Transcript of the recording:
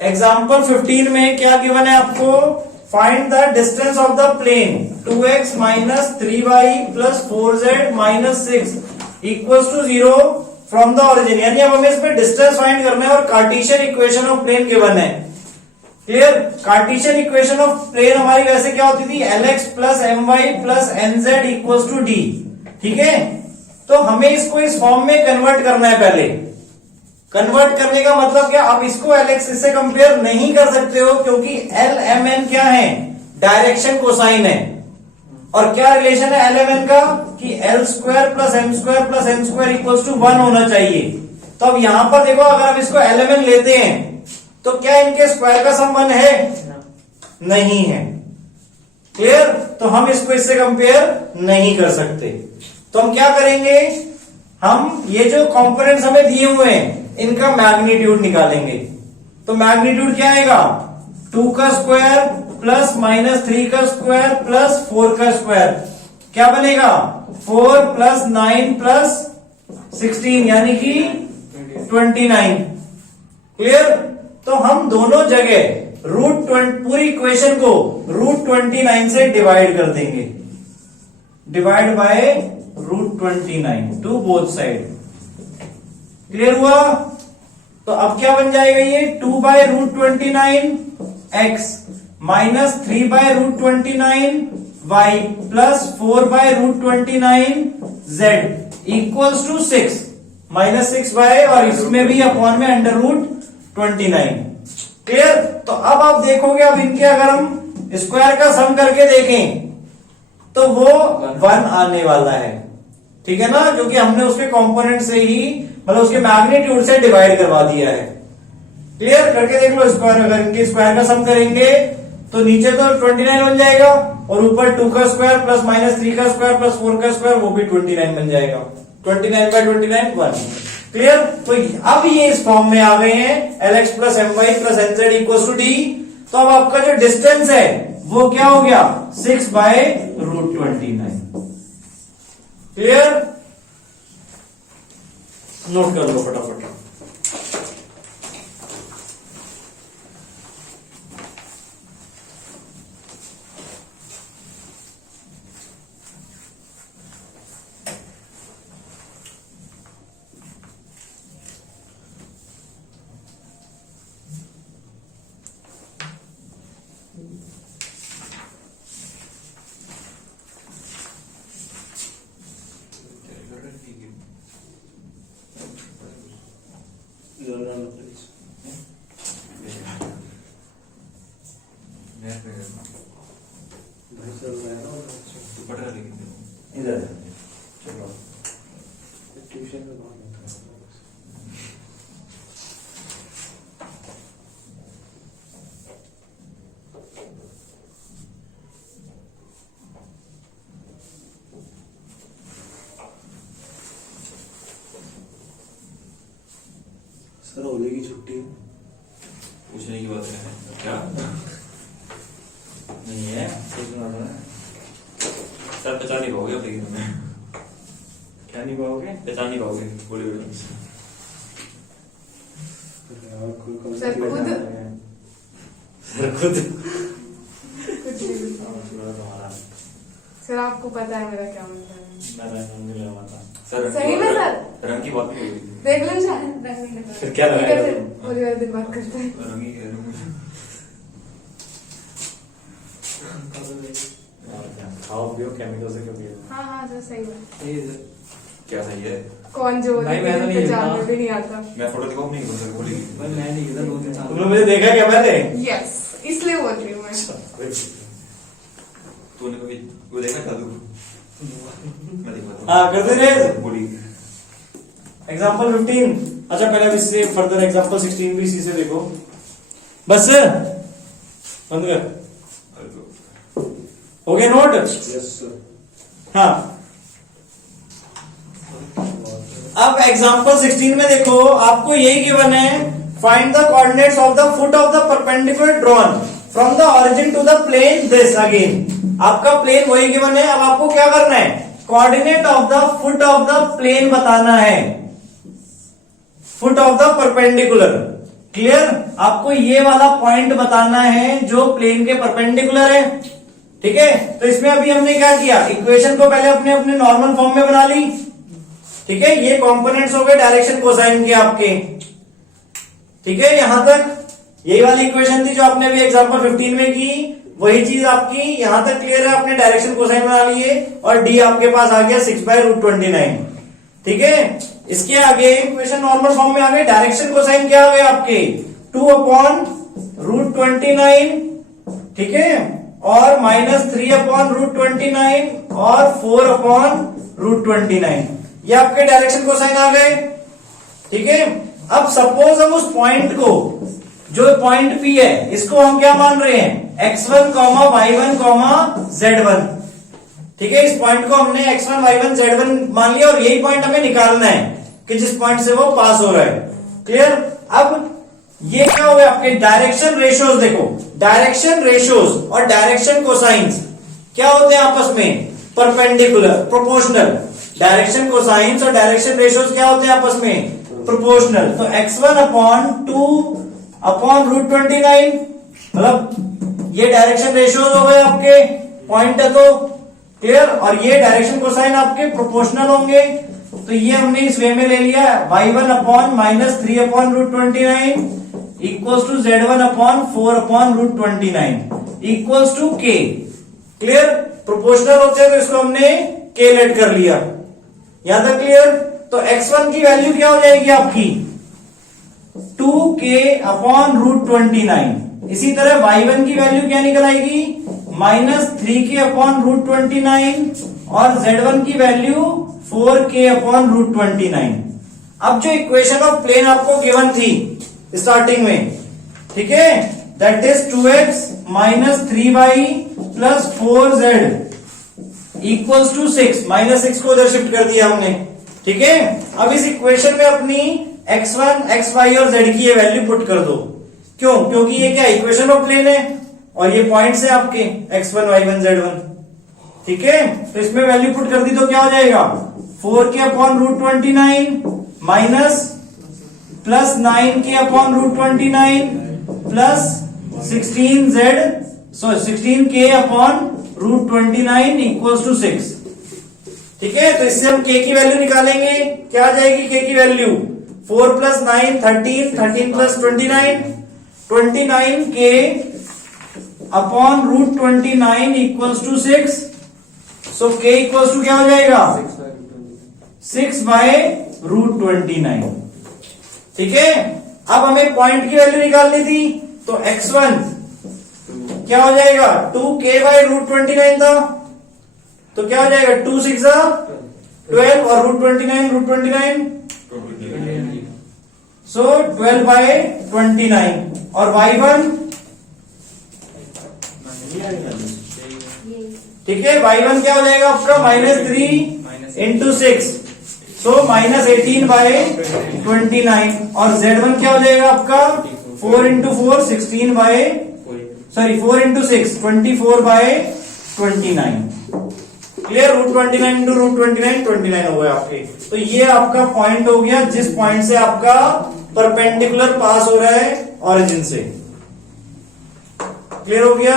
Example 15 में क्या given है आपको, find the distance of the plane 2x minus 3y plus 4z minus 6 equal to 0 from the origin. यानी अब हमें इसमें डिस्टेंस फाइंड करना है और Cartesian equation of plane given है। Clear? Cartesian equation of plane हमारी वैसे क्या होती थी, lx plus my plus nz equal to d। ठीक है, तो हमें इसको इस फॉर्म में कन्वर्ट करना है। पहले कन्वर्ट करने का मतलब क्या, आप इसको lx से कंपेयर नहीं कर सकते हो क्योंकि lmn क्या है, डायरेक्शन कोसाइन है। और क्या रिलेशन है lmn का कि l square plus m square plus n square equal to 1 होना चाहिए। तो अब यहां पर देखो, अगर हम इसको lmn लेते हैं तो क्या इनके स्क्वायर का सम 1 है? नहीं है। क्लियर? तो हम इसको इससे कंपेयर नहीं कर सकते। तो हम क्या करेंगे, हम ये जो कंपोनेंट्स हमें दिए हुए हैं इनका मैग्नीट्यूड निकालेंगे। तो मैग्नीट्यूड क्या आएगा, 2 का स्क्वायर प्लस माइनस 3 का स्क्वायर प्लस 4 का स्क्वायर, क्या बनेगा 4 प्लस 9 प्लस 16 यानी कि 29। क्लियर? तो हम दोनों जगह पूरी इक्वेशन को √29 से डिवाइड कर देंगे। Divide by √29 to both side. Clear हुआ? तो अब क्या बन जाएगा ये 2 by √29 x minus 3 by √29 y plus 4 by √29 z equals to 6 minus 6 by, और इसमें भी अपॉन में √29। क्लियर? तो अब आप देखोगे, अब इनके अगर हम स्क्वायर का सम करके देखें तो वो 1 आने वाला है। ठीक है ना, क्योंकि हमने उसके कंपोनेंट से ही, मतलब उसके मैग्नीट्यूड से डिवाइड करवा दिया है। क्लियर? करके देख लो स्क्वायर, अगर इनके स्क्वायर का सम करेंगे तो नीचे तो 29 बन जाएगा और ऊपर 2 का स्क्वायर प्लस माइनस 3 का स्क्वायर प्लस 4 का स्क्वायर, वो भी 29 बन जाएगा। 29 बाय 29 1। क्लियर? तो अब ये इस फॉर्म में आ गए हैं, lx plus my plus nz equal to d। तो अब आपका जो डिस्टेंस है वो क्या हो गया, 6 बाय √29। क्लियर? नोट कर लो फटाफट। इधर चलो ट्यूशन में सर होली की छुट्टी है, पूछने की बात है क्या? नहीं है, सर पहचान नहीं पाओगे अपने में। क्या नहीं पाओगे? पहचान नहीं पाओगे बोली सर खुद सर आपको पता है मेरा क्या मतलब है? सर सही में सर? रंग की बात नहीं हुई। देख लो शायद रंग नहीं करता। फिर क्या लगाएगा? पूरी वाली दिन बात करते हैं। रंग ही कह रहा हूँ। खाओ पियो केमिकल से कभी। हाँ हाँ सर सही बात। क्या सही है? कौन जो भाई, मैं तो नहीं जानने भी नहीं आता। मैं फोटो दिखाऊं नहीं सर बोली। पर मैं नहीं इधर 2 दिन तुमने मुझे देखा क्या मैंने? यस, इसलिए बोल रही हूँ मैं। तूने कभी वो देखा था तू? मैं देखा हाँ करते रहे। बोली एग्जाम्पल 15। अच्छा पहले अब इससे फर्दर एग्जाम्पल 16 भी इसी से देखो। बस बंद कर। हो गया नोट? Yes sir. हाँ, अब एग्जाम्पल 16 में देखो, आपको यही गिवन है, find the coordinates of the foot of the perpendicular drawn from the origin to the plane this. Again आपका प्लेन वही गिवन है, अब आपको क्या करना है, coordinate of the foot of the plane बताना है, foot of the perpendicular. Clear? आपको ये वाला पॉइंट बताना है जो प्लेन के परपेंडिकुलर है, ठीक है? तो इसमें अभी हमने क्या किया, इक्वेशन को पहले अपने अपने नॉर्मल फॉर्म में बना ली, ठीक है? ये कंपोनेंट्स हो गए डायरेक्शन कोसाइन के आपके, ठीक है? यहां तक यही वाली इक्वेशन थी जो आपने अभी एग्जांपल 15 में की, वही चीज आपकी यहां तक क्लियर है? आपने डायरेक्शन कोसाइन बना लिए और डी आपके पास आ गया 6/√29, ठीक है? इसके आगे इक्वेशन नॉर्मल फॉर्म में आ गई, डायरेक्शन कोसाइन क्या आ गए आपके 2/√29, ठीक है? और -3/√29 और 4/√29, ये आपके डायरेक्शन कोसाइन आ गए, ठीक है? अब सपोज हम उस पॉइंट को, जो पॉइंट P है, इसको हम क्या मान रहे हैं, x1, y1, z1, ठीक है? इस पॉइंट को हमने x1, y1, z1 मान लिया और यही पॉइंट हमें निकालना है कि जिस पॉइंट से वो पास हो रहा है, क्लियर? अब ये क्या हो गया आपके डायरेक्शन रेशियोज, देखो डायरेक्शन रेशियोज और डायरेक्शन कोसाइंस क्या होते हैं आपस में, परपेंडिकुलर, प्रोपोर्शनल। डायरेक्शन कोसाइंस और डायरेक्शन रेशियोज क्या होते हैं आपस में, प्रोपोर्शनल। तो x1/2/√29, मतलब ये डायरेक्शन रेशियोज हो गए आपके, पॉइंट है तो क्लियर, और ये डायरेक्शन कोसाइन आपके प्रोपोर्शनल होंगे। तो ये हमने इस वे में ले लिया, y1/-3/√29 equals to z1/4/√29 equals to k, clear? Proportional होते हैं तो इसको हमने k लेट कर लिया, यहां तक क्लियर? तो x1 की वैल्यू क्या हो जाएगी आपकी 2k/√29, इसी तरह y1 की वैल्यू क्या निकल आएगी -3k/√29 और z1 की वैल्यू 4k/√29। अब जो इक्वेशन ऑफ प्लेन आपको गिवन थी स्टार्टिंग में, ठीक है, that is 2x - 3y + 4z equals to 6, -6 को उधर शिफ्ट कर दिया हमने, ठीक है? अब इस इक्वेशन में अपनी x1, xy और z की ये वैल्यू पुट कर दो। क्यों? क्योंकि ये क्या इक्वेशन ऑफ प्लेन है और ये पॉइंट्स है आपके x1, y1, z1, ठीक है? तो इसमें वैल्यू पुट कर दी तो क्या हो जाएगा 4k/√29 minus plus 9k/√29 plus 16k/√29 equals to 6, ठीक है? तो इससे हम k की वैल्यू निकालेंगे, क्या आ जाएगी k की value 4 + 9 13, 13 + 29, 29k/√29 equals to 6। So k equals to क्या हो जाएगा 6/√29, ठीक है? अब हमें पॉइंट की वैल्यू निकालनी थी, तो x1 क्या हो जाएगा 2k/√29 था, तो क्या हो जाएगा 2 6 12 और √29 सो 12/29 और y1, ठीक है? y1 क्या हो जाएगा आपका -3 × 6 सो -18/29 और z1 क्या हो जाएगा आपका 4 × 4 4 × 6 24/29, क्लियर? √29 × √29 29 हो गया आपके। तो ये आपका पॉइंट हो गया जिस पॉइंट से आपका परपेंडिकुलर पास हो रहा है ओरिजिन से, क्लियर हो गया?